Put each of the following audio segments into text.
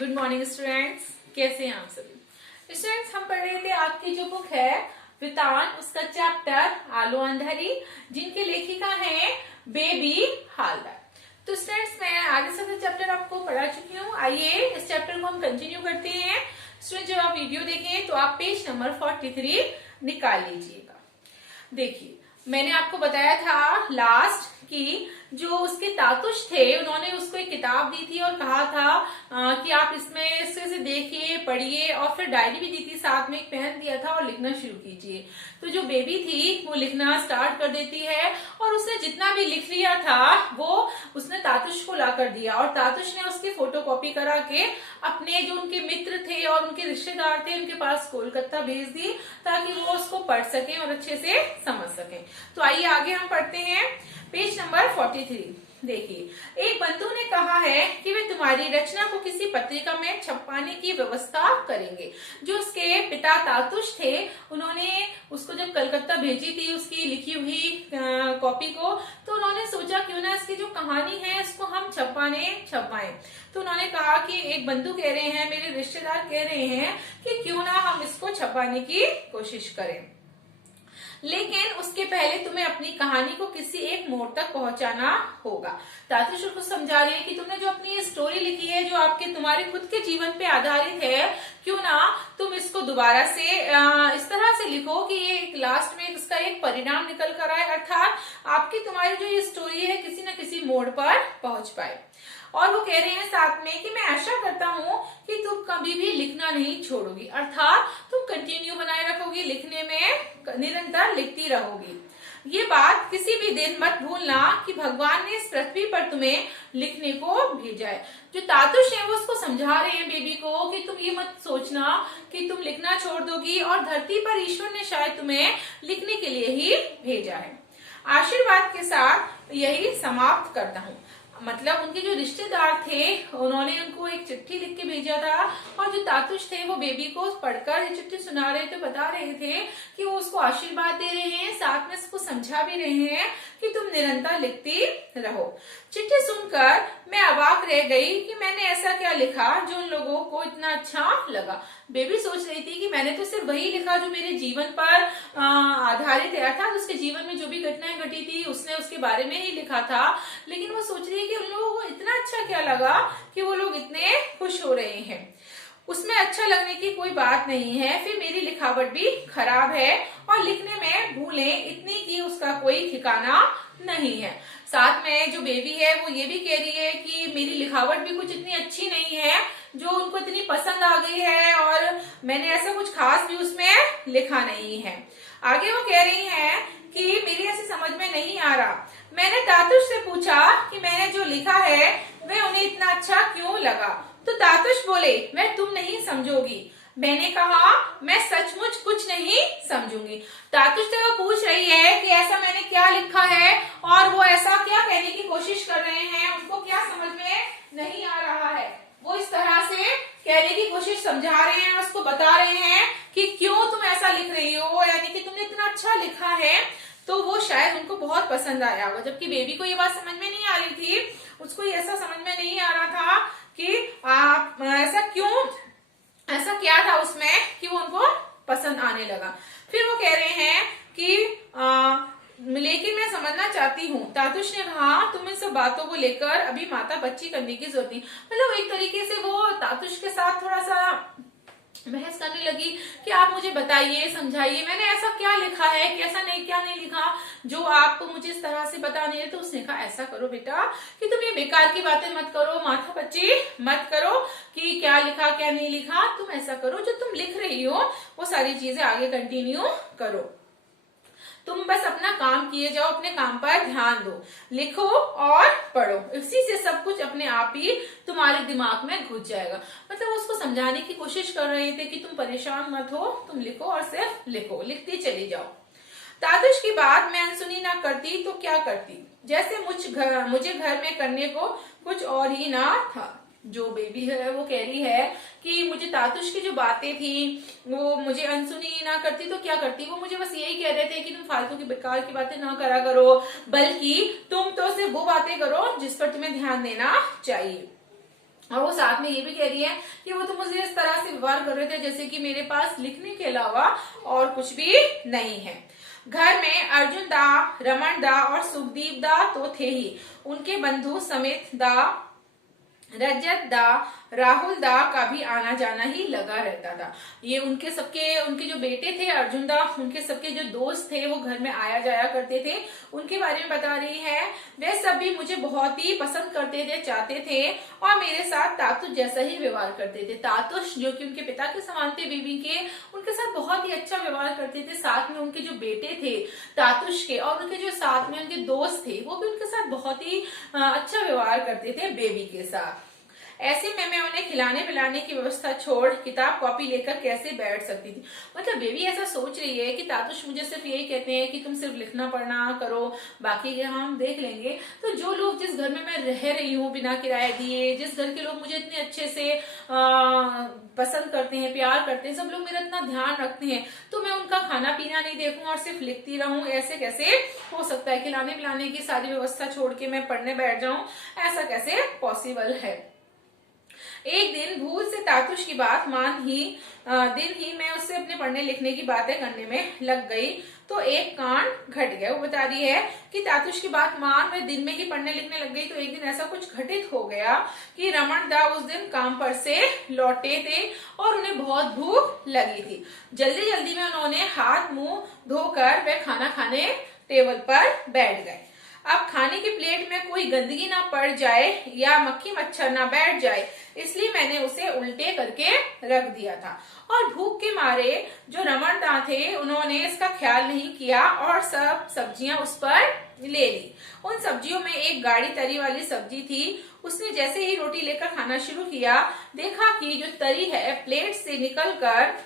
Good morning students, कैसे हैं आप सभी स्टूडेंट्स। हम पढ़ रहे थे आपकी जो बुक है वितान, उसका चैप्टर आलो अंधारी, जिनकी लेखिका है बेबी हालदार। तो स्टूडेंट्स मैं आगे से चैप्टर आपको पढ़ा चुकी हूँ। आइए इस चैप्टर को हम कंटिन्यू करते हैं। स्टूडेंट जब आप वीडियो देखें तो आप पेज नंबर 43 निकाल लीजिएगा। देखिए मैंने आपको बताया था लास्ट कि जो उसके तातुश थे उन्होंने उसको एक किताब दी थी और कहा था कि आप इसमें इससे देखिए पढ़िए, और फिर डायरी भी दी थी, साथ में एक पेन दिया था और लिखना शुरू कीजिए। तो जो बेबी थी वो लिखना स्टार्ट कर देती है और उसने जितना भी लिख लिया था वो उसने तातुश को ला कर दिया, और तातुश ने उसकी फोटोकॉपी करा के अपने जो उनके मित्र थे और उनके रिश्तेदार थे उनके पास कोलकाता भेज दी, ताकि वो उसको पढ़ सकें और अच्छे से समझ सकें। तो आइए आगे हम पढ़ते हैं पेज नंबर 43। देखिए एक बंधु ने कहा है कि वे तुम्हारी रचना को किसी पत्रिका में छपवाने की व्यवस्था करेंगे। जो उसके पिता तातुश थे उन्होंने उसको जब कलकत्ता भेजी थी उसकी लिखी हुई कॉपी को, तो उन्होंने सोचा क्यों ना इसकी जो कहानी है इसको हम छपवाएं। तो उन्होंने कहा कि एक बंधु कह रहे हैं, मेरे रिश्तेदार कह रहे हैं कि क्यों ना हम इसको छपवाने की कोशिश करें, लेकिन उसके पहले तुम्हें अपनी कहानी को किसी एक मोड़ तक पहुंचाना होगा। तातुश को समझा रही है कि तुमने जो अपनी स्टोरी लिखी है जो आपके तुम्हारे खुद के जीवन पे आधारित है, क्यों ना तुम इसको दोबारा से इस तरह से लिखो कि ये लास्ट में इसका एक परिणाम निकल कर आए, अर्थात आपकी तुम्हारी जो ये स्टोरी है किसी न किसी मोड़ पर पहुंच पाए। और वो कह रहे हैं साथ में कि मैं आशा करता हूँ कि तुम कभी भी लिखना नहीं छोड़ोगी, अर्थात तुम कंटिन्यू बनाए रखोगी, लिखने में निरंतर लिखती रहोगी। ये बात किसी भी दिन मत भूलना कि भगवान ने इस पृथ्वी पर तुम्हें लिखने को भेजा है। जो तातुश है वो उसको समझा रहे हैं बेबी को कि तुम ये मत सोचना कि तुम लिखना छोड़ दोगी, और धरती पर ईश्वर ने शायद तुम्हें लिखने के लिए ही भेजा है। आशीर्वाद के साथ यही समाप्त करता हूँ। मतलब उनके जो रिश्तेदार थे उन्होंने उनको एक चिट्ठी लिख के भेजा था, और जो तातुश थे वो बेबी को पढ़कर ये चिट्ठी सुना रहे थे, बता रहे थे कि वो उसको आशीर्वाद दे रहे हैं, साथ में उसको समझा भी रहे हैं कि तुम निरंतर लिखती रहो। चिट्ठी सुनकर मैं अवाक रह गई कि मैंने ऐसा क्या लिखा जो उन लोगों को इतना अच्छा लगा। बेबी सोच रही थी कि मैंने तो सिर्फ वही लिखा जो मेरे जीवन पर आधारित है, अर्थात उसके जीवन में जो भी घटनाएं घटी थी उसने उसके बारे में ही लिखा था, लेकिन वो सोच रही है कि उन लोगों को इतना अच्छा क्या लगा कि वो लोग इतने खुश हो रहे हैं। उसमें अच्छा लगने की कोई बात नहीं है, फिर मेरी लिखावट भी खराब है और लिखने में भूलें इतनी की उसका कोई ठिकाना नहीं है। साथ में जो बेबी है वो ये भी कह रही है कि मेरी लिखावट भी कुछ इतनी अच्छी नहीं है जो उनको इतनी पसंद आ गई है, और मैंने ऐसा कुछ खास भी उसमें लिखा नहीं है। आगे वो कह रही हैं कि मेरी ऐसी समझ में नहीं आ रहा। मैंने तातुश से पूछा कि मैंने जो लिखा है वह उन्हें इतना अच्छा क्यों लगा, तो तातुश बोले मैं तुम नहीं समझोगी। मैंने कहा मैं सचमुच कुछ नहीं समझूंगी। तातुश से वो पूछ रही है कि ऐसा मैंने क्या लिखा है और वो ऐसा क्या कहने की कोशिश कर रहे हैं, उनको क्या समझ में नहीं आ रहा है। वो इस तरह से कहने की कोशिश समझा रहे हैं, उसको बता रहे हैं कि क्यों तुम ऐसा लिख रही हो, यानी कि तुमने इतना अच्छा लिखा है, तो वो शायद उनको बहुत पसंद आया होगा। जबकि बेबी को ये बात समझ में नहीं आ रही थी, उसको ऐसा समझ में नहीं आ रहा था कि आप ऐसा क्या था उसमें कि वो उनको पसंद आने लगा। फिर वो कह रहे हैं कि लेकिन मैं समझना चाहती हूँ। तातुश ने कहा तुम इन सब बातों को लेकर अभी माता बच्ची करने की जरूरत नहीं। मतलब एक तरीके से वो तातुश के साथ थोड़ा सा बहस करने लगी कि आप मुझे बताइए, समझाइए, मैंने ऐसा क्या लिखा है कि ऐसा नहीं क्या नहीं लिखा जो आपको मुझे इस तरह से बता नहीं है। तो उसने कहा ऐसा करो बेटा कि तुम ये बेकार की बातें मत करो, माथा पच्ची मत करो कि क्या लिखा क्या नहीं लिखा। तुम ऐसा करो जो तुम लिख रही हो वो सारी चीजें आगे कंटिन्यू करो, तुम बस अपना काम किए जाओ, अपने काम पर ध्यान दो, लिखो और पढ़ो, इसी से सब कुछ अपने आप ही तुम्हारे दिमाग में घुस जाएगा। मतलब उसको समझाने की कोशिश कर रहे थे कि तुम परेशान मत हो, तुम लिखो और सिर्फ लिखो, लिखती चली जाओ। तातुश की बात मैं अनसुनी ना करती तो क्या करती, जैसे मुझे घर में करने को कुछ और ही ना था। जो बेबी है वो कह रही है कि मुझे तातुश की जो बातें थी वो मुझे अनसुनी ना करती तो क्या करती। वो मुझे बस यही कह रहे थे कि तुम फालतू की बेकार की बातें ना करा करो, बल्कि तुम तो सिर्फ वो बातें करो जिस पर तुम्हें ध्यान देना चाहिए। और वो साथ में ये भी कह रही है कि वो तो मुझे इस तरह से व्यवहार कर रहे थे जैसे कि मेरे पास लिखने के अलावा और कुछ भी नहीं है। घर में अर्जुन दा, रमन दा और सुखदीप दा तो थे ही, उनके बंधु समेत दा, रजत दा, राहुल दा का भी आना जाना ही लगा रहता था। ये उनके जो बेटे थे अर्जुन दा, उनके सबके जो दोस्त थे वो घर में आया जाया करते थे, उनके बारे में बता रही है। वे सब भी मुझे बहुत ही पसंद करते थे, चाहते थे और मेरे साथ तातुश जैसा ही व्यवहार करते थे। तातुश जो कि उनके पिता के समान थे बीबी के, उनके साथ बहुत ही अच्छा व्यवहार करते थे। साथ में उनके जो बेटे थे तातुश के और उनके जो साथ में उनके दोस्त थे वो भी उनके साथ बहुत ही अच्छा व्यवहार करते थे बेबी के साथ। ऐसे में मैं उन्हें खिलाने पिलाने की व्यवस्था छोड़ किताब कॉपी लेकर कैसे बैठ सकती थी। मतलब बेबी ऐसा सोच रही है कि तातुश मुझे सिर्फ यही कहते हैं कि तुम सिर्फ लिखना पढ़ना करो, बाकी के हम देख लेंगे। तो जो लोग जिस घर में मैं रह रही हूँ बिना किराए दिए, जिस घर के लोग मुझे इतने अच्छे से पसंद करते हैं, प्यार करते हैं, सब लोग मेरा इतना ध्यान रखते हैं, तो मैं उनका खाना पीना नहीं देखूं और सिर्फ लिखती रहूं, ऐसे कैसे हो सकता है? खिलाने पिलाने की सारी व्यवस्था छोड़ के मैं पढ़ने बैठ जाऊं, ऐसा कैसे पॉसिबल है? एक दिन भूल से तातुश की बात दिन ही मैं उससे अपने पढ़ने लिखने की बातें करने में लग गई तो एक कांड घट गया। वो बता रही है कि तातुश की बात मान मैं दिन में ही पढ़ने लिखने लग गई तो एक दिन ऐसा कुछ घटित हो गया कि रमन दा उस दिन काम पर से लौटे थे और उन्हें बहुत भूख लगी थी। जल्दी जल्दी में उन्होंने हाथ मुंह धोकर वे खाना खाने टेबल पर बैठ गए। अब खाने की प्लेट में कोई गंदगी ना पड़ जाए या मक्खी मच्छर ना बैठ जाए, इसलिए मैंने उसे उल्टे करके रख दिया था। और भूख के मारे जो रमन दा थे उन्होंने इसका ख्याल नहीं किया और सब सब्जियां उस पर ले ली। उन सब्जियों में एक गाढ़ी तरी वाली सब्जी थी। उसने जैसे ही रोटी लेकर खाना शुरू किया, देखा कि जो तरी है प्लेट से निकलकर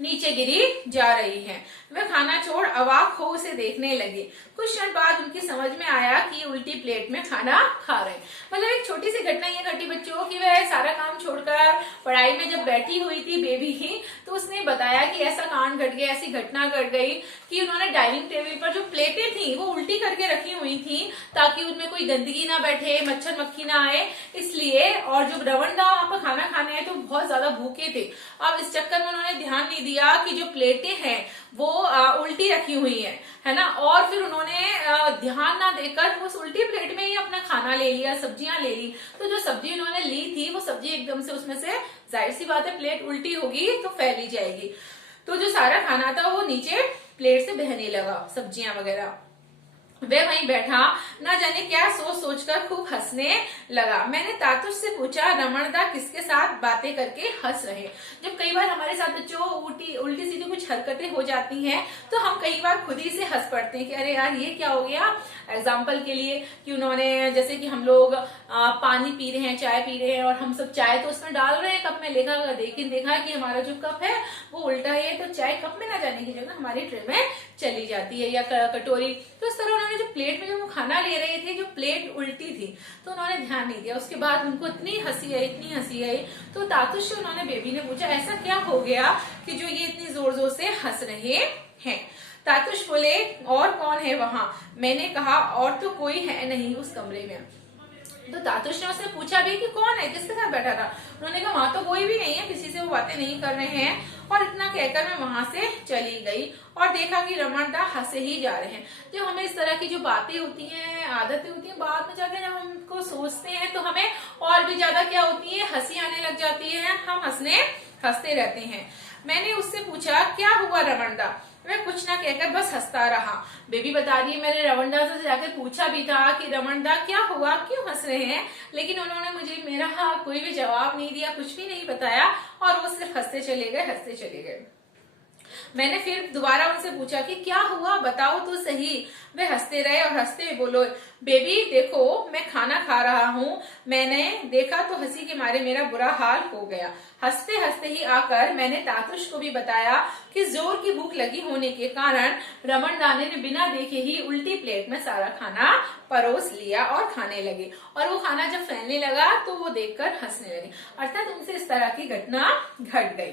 नीचे गिरी जा रही है। वह खाना छोड़ अवाक हो उसे देखने लगे। कुछ क्षण बाद उनकी समझ में आया कि उल्टी प्लेट में खाना खा रहे। मतलब एक छोटी सी घटना ये घटी बच्चों की, वह सारा काम छोड़कर पढ़ाई में जब बैठी हुई थी बेबी ही, तो उसने बताया कि ऐसा कांड घट गया, ऐसी घटना घट गई कि उन्होंने डाइनिंग टेबल पर जो प्लेटें थी वो उल्टी करके रखी हुई थी ताकि उनमें कोई गंदगी ना बैठे, मच्छर मक्खी ना आए, इसलिए। और जो रमन दा वहां पर खाना खाने आए तो बहुत ज्यादा भूखे थे। अब इस चक्कर में उन्होंने ध्यान नहीं दिया कि जो प्लेटें हैं वो उल्टी रखी हुई है ना, और फिर उन्होंने ध्यान ना देकर उस उल्टी प्लेट में ही अपना खाना ले लिया, सब्जियां ले ली। तो जो सब्जी उन्होंने ली थी वो सब्जी एकदम से उसमें से, जाहिर सी बात है प्लेट उल्टी होगी तो फैली जाएगी, तो जो सारा खाना था वो नीचे प्लेट से बहने लगा, सब्जियां वगैरह। वह वहीं बैठा ना जाने क्या सोच सोचकर खूब हंसने लगा। मैंने तातुश से पूछा, रमन दा किसके साथ बातें करके हंस रहे? जब कई बार हमारे साथ बच्चों उल्टी सीधी कुछ हरकतें हो जाती हैं तो हम कई बार खुद ही से हंस पड़ते हैं कि अरे यार ये क्या हो गया। एग्जाम्पल के लिए कि उन्होंने, जैसे कि हम लोग पानी पी रहे हैं, चाय पी रहे हैं और हम सब चाय तो उसमें डाल रहे हैं कप में, लेकिन देखा कि हमारा जो कप है वो उल्टा है, तो चाय कप में ना जाने की जगह हमारी ट्रे में चली जाती है या कटोरी। तो इस तरह उन्होंने जो प्लेट में जो वो खाना ले रहे थे, जो प्लेट उल्टी थी, तो उन्होंने ध्यान नहीं दिया। उसके बाद उनको इतनी हंसी आई तो तातुश से उन्होंने बेबी ने पूछा, ऐसा क्या हो गया कि जो ये इतनी जोर जोर से हंस रहे हैं? तातुश बोले, और कौन है वहां? मैंने कहा, और तो कोई है नहीं उस कमरे में। तो तातुश ने उससे पूछा भी कि कौन है, किसके साथ बैठा था? उन्होंने कहा वहां तो कोई भी नहीं है, किसी से वो बातें नहीं कर रहे हैं। और इतना कहकर मैं वहां से चली गई और देखा कि रमन दा हंसे ही जा रहे हैं। जब हमें इस तरह की जो बातें होती हैं, आदतें होती हैं, बाद में जाकर जब हम उनको सोचते हैं तो हमें और भी ज्यादा क्या होती है, हंसी आने लग जाती है, हम हंसते रहते हैं। मैंने उससे पूछा, क्या हुआ रमन दा? वह कुछ ना कहकर बस हंसता रहा। बेबी बता रही है, मैंने रमन दा से जाकर पूछा भी था कि रमन दा क्या हुआ, क्यों हंस रहे हैं, लेकिन उन्होंने मुझे मेरा कोई भी जवाब नहीं दिया, कुछ भी नहीं बताया और वो सिर्फ हंसते चले गए। मैंने फिर दोबारा उनसे पूछा कि क्या हुआ, बताओ तो सही। वे हंसते रहे और हंसते हुए बोलो, बेबी देखो मैं खाना खा रहा हूँ, मैंने देखा तो हंसी के मारे मेरा बुरा हाल हो गया। हंसते हंसते ही आकर मैंने तातुश को भी बताया कि जोर की भूख लगी होने के कारण रमन दाने ने बिना देखे ही उल्टी प्लेट में सारा खाना परोस लिया और खाने लगे, और वो खाना जब फैलने लगा तो वो देखकर हंसने लगे। अर्थात उनसे इस तरह की घटना घट गई।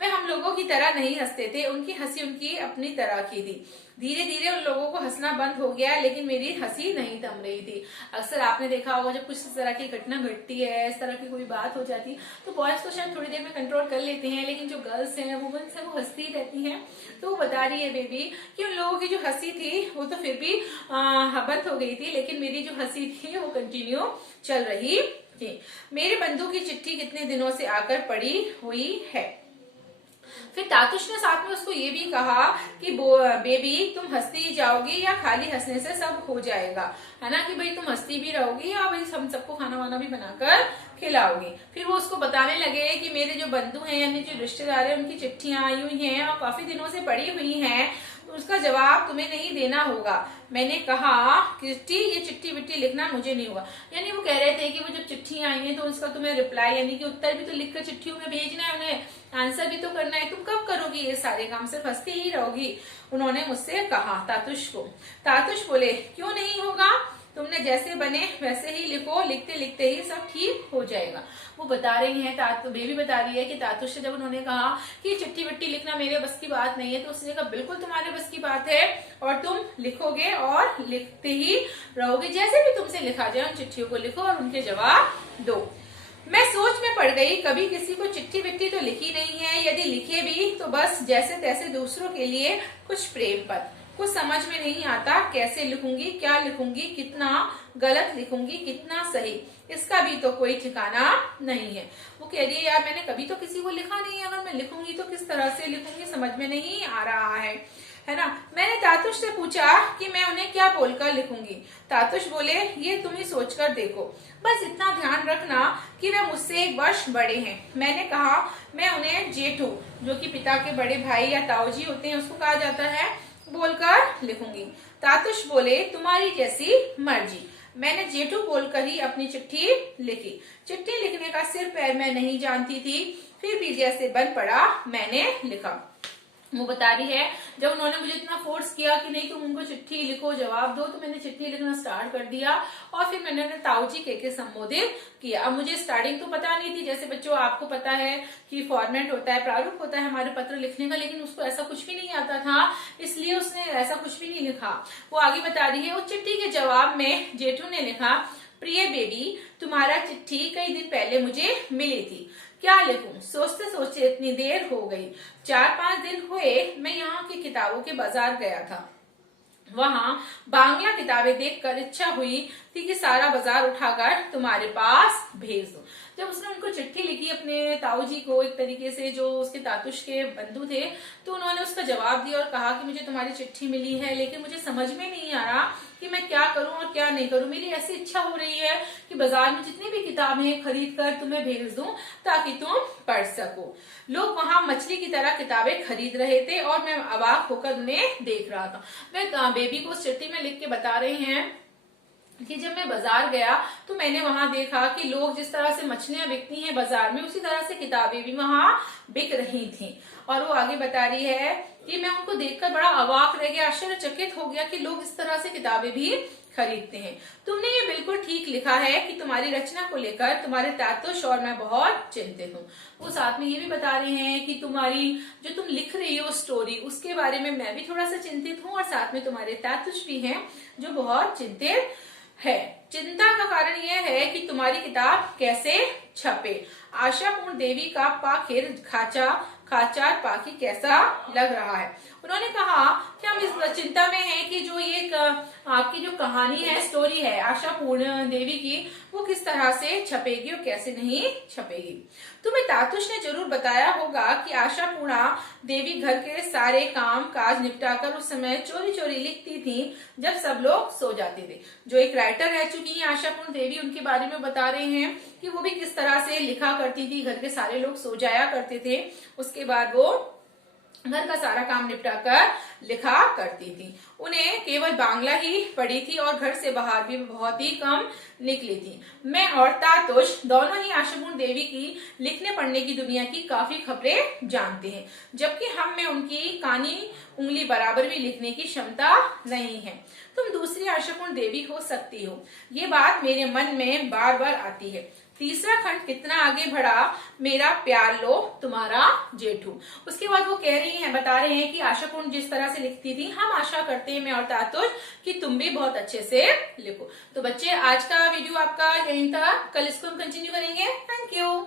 वे हम लोगों की तरह नहीं हंसते थे, उनकी हंसी उनकी अपनी तरह की थी। धीरे धीरे उन लोगों को हंसना बंद हो गया, लेकिन मेरी हंसी नहीं थम रही थी। अक्सर आपने देखा होगा जब कुछ इस तरह की घटना घटती है, इस तरह की कोई बात हो जाती, तो बॉयज तो शायद थोड़ी देर में कंट्रोल कर लेते हैं, लेकिन जो गर्ल्स हैं, वुमेन्स हैं, वो हंसती रहती हैं। तो वो बता रही है बेबी कि उन लोगों की जो हंसी थी वो तो फिर भी बंद हो गई थी, लेकिन मेरी जो हंसी थी वो कंटिन्यू चल रही थी। मेरे बंधु की चिट्ठी कितने दिनों से आकर पड़ी हुई है। फिर तातुश ने साथ में उसको ये भी कहा कि बेबी तुम हंसती ही जाओगी या खाली हंसने से सब हो जाएगा, है ना, कि भाई तुम हंसती भी रहोगी या भाई हम सबको खाना वाना भी बनाकर खिलाओगी। फिर वो उसको बताने लगे कि मेरे जो बंधु हैं यानी जो रिश्तेदार हैं उनकी चिट्ठियां आई हुई हैं और काफी दिनों से पड़ी हुई हैं, तो उसका जवाब तुम्हें नहीं देना होगा। मैंने कहा कि ये चिट्ठी विट्ठी लिखना मुझे नहीं होगा। यानी वो कह रहे थे कि वो जब चिट्ठी आई है तो उसका तुम्हें रिप्लाई यानी कि उत्तर भी तो लिखकर चिट्ठियों में भेजना है, उन्हें आंसर भी तो करना है, तुम कब करोगी ये सारे काम, सिर्फ हंसती ही रहोगी, उन्होंने मुझसे कहा तातुश को। तातुश बोले क्यों नहीं होगा, तुमने जैसे बने वैसे ही लिखो, लिखते लिखते ही सब ठीक हो जाएगा। वो बता रही है, बेबी बता रही है कि तातुश से जब उन्होंने कहा कि चिट्ठी विट्ठी लिखना मेरे बस की बात नहीं है, तो उसने कहा बिल्कुल तुम्हारे बस की बात है और तुम लिखोगे और लिखते ही रहोगे, जैसे भी तुमसे लिखा जाए उन चिट्ठियों को लिखो और उनके जवाब दो। मैं सोच में पड़ गई, कभी किसी को चिट्ठी विट्ठी तो लिखी नहीं है, यदि लिखे भी तो बस जैसे तैसे दूसरों के लिए कुछ प्रेम पत्र। कुछ समझ में नहीं आता कैसे लिखूंगी, क्या लिखूंगी, कितना गलत लिखूंगी, कितना सही, इसका भी तो कोई ठिकाना नहीं है। वो कह रही है यार मैंने कभी तो किसी को लिखा नहीं है, अगर मैं लिखूंगी तो किस तरह से लिखूंगी समझ में नहीं आ रहा है ना। मैंने तातुश से पूछा कि मैं उन्हें क्या बोलकर लिखूंगी। तातुश बोले ये तुम ही सोचकर देखो, बस इतना ध्यान रखना कि वे मुझसे 1 वर्ष बड़े हैं। मैंने कहा मैं उन्हें जेठू, जो कि पिता के बड़े भाई या ताऊजी होते हैं उसको कहा जाता है, बोलकर लिखूंगी। तातुश बोले तुम्हारी जैसी मर्जी। मैंने जेठू बोलकर ही अपनी चिट्ठी लिखी। चिट्ठी लिखने का सिर पैर मैं नहीं जानती थी, फिर भी जैसे बन पड़ा मैंने लिखा। वो बता रही है जब उन्होंने मुझे इतना फोर्स किया कि नहीं तुम उनको चिट्ठी लिखो, जवाब दो, तो मैंने चिट्ठी लिखना स्टार्ट कर दिया और फिर मैंने उन्हें ताऊजी कह के संबोधित किया। अब मुझे स्टार्टिंग तो पता नहीं थी, जैसे बच्चों आपको पता है कि फॉर्मेट होता है, प्रारूप होता है हमारे पत्र लिखने का, लेकिन उसको ऐसा कुछ भी नहीं आता था, इसलिए उसने ऐसा कुछ भी नहीं लिखा। वो आगे बता रही है, उस चिट्ठी के जवाब में जेठू ने लिखा, प्रिय बेबी तुम्हारा चिट्ठी कई दिन पहले मुझे मिली थी, क्या लिखूं, सोचते सोचते इतनी देर हो गई। 4-5 दिन हुए मैं यहाँ की किताबों के बाजार गया था, वहां बांग्ला किताबें देखकर इच्छा हुई थी कि सारा बाजार उठाकर तुम्हारे पास भेज दूं। जब उसने उनको चिट्ठी लिखी अपने ताऊजी को, एक तरीके से जो उसके तातुश के बंधु थे, तो उन्होंने उसका जवाब दिया और कहा कि मुझे तुम्हारी चिट्ठी मिली है, लेकिन मुझे समझ में नहीं आ रहा कि मैं क्या करूं और क्या नहीं करूं। मेरी ऐसी इच्छा हो रही है कि बाजार में जितनी भी किताबें खरीद कर तुम्हें भेज दूं ताकि तुम पढ़ सको। लोग वहां मछली की तरह किताबें खरीद रहे थे और मैं अवाक होकर उन्हें देख रहा था। वे बेबी को उस चिट्ठी में लिख के बता रहे हैं कि जब मैं बाजार गया तो मैंने वहां देखा कि लोग जिस तरह से मछलियां बिकती हैं बाजार में, उसी तरह से किताबें भी वहां बिक रही थी। और वो आगे बता रही है कि मैं उनको देखकर बड़ा अवाक रह गया, आश्चर्यचकित हो गया कि लोग इस तरह से किताबें भी खरीदते हैं। तुमने ये बिल्कुल ठीक लिखा है कि तुम्हारी रचना को लेकर तुम्हारे तातुश और मैं बहुत चिंतित हूँ। वो साथ में ये भी बता रहे हैं कि तुम्हारी जो तुम लिख रही हो स्टोरी, उसके बारे में मैं भी थोड़ा सा चिंतित हूँ और साथ में तुम्हारे तातुश भी हैं जो बहुत चिंतित है। चिंता का कारण यह है कि तुम्हारी किताब कैसे छपे। आशापूर्ण देवी का पाखिर खाचार पाखी कैसा लग रहा है। उन्होंने कहा कि हम इस चिंता में हैं कि जो ये आपकी जो कहानी है, स्टोरी है आशापूर्ण देवी की, वो किस तरह से छपेगी और कैसे नहीं छपेगी। तुम्हें तातुश ने जरूर बताया होगा कि आशापूर्णा देवी घर के सारे काम काज निपटाकर उस समय चोरी चोरी लिखती थी जब सब लोग सो जाते थे। जो एक राइटर रह चुकी है आशापूर्ण देवी, उनके बारे में बता रहे हैं कि वो भी किस तरह से लिखा करती थी, घर के सारे लोग सो जाया करते थे, उसके बाद वो घर का सारा काम निपटाकर लिखा करती थी। उन्हें केवल बांग्ला ही पढ़ी थी और घर से बाहर भी बहुत ही कम निकली थी। मैं और तातुश दोनों ही आशापूर्ण देवी की लिखने पढ़ने की दुनिया की काफी खबरें जानते हैं, जबकि हम में उनकी कानी उंगली बराबर भी लिखने की क्षमता नहीं है। तुम दूसरी आशापूर्ण देवी हो सकती हो, ये बात मेरे मन में बार बार आती है। तीसरा खंड कितना आगे बढ़ा, मेरा प्यार लो तुम्हारा जेठू। उसके बाद वो कह रही हैं, बता रहे हैं कि आशा पूर्ण जिस तरह से लिखती थी, हम आशा करते हैं मैं और तातुश कि तुम भी बहुत अच्छे से लिखो। तो बच्चे आज का वीडियो आपका यहीं था, कल इसको हम कंटिन्यू करेंगे। Thank you.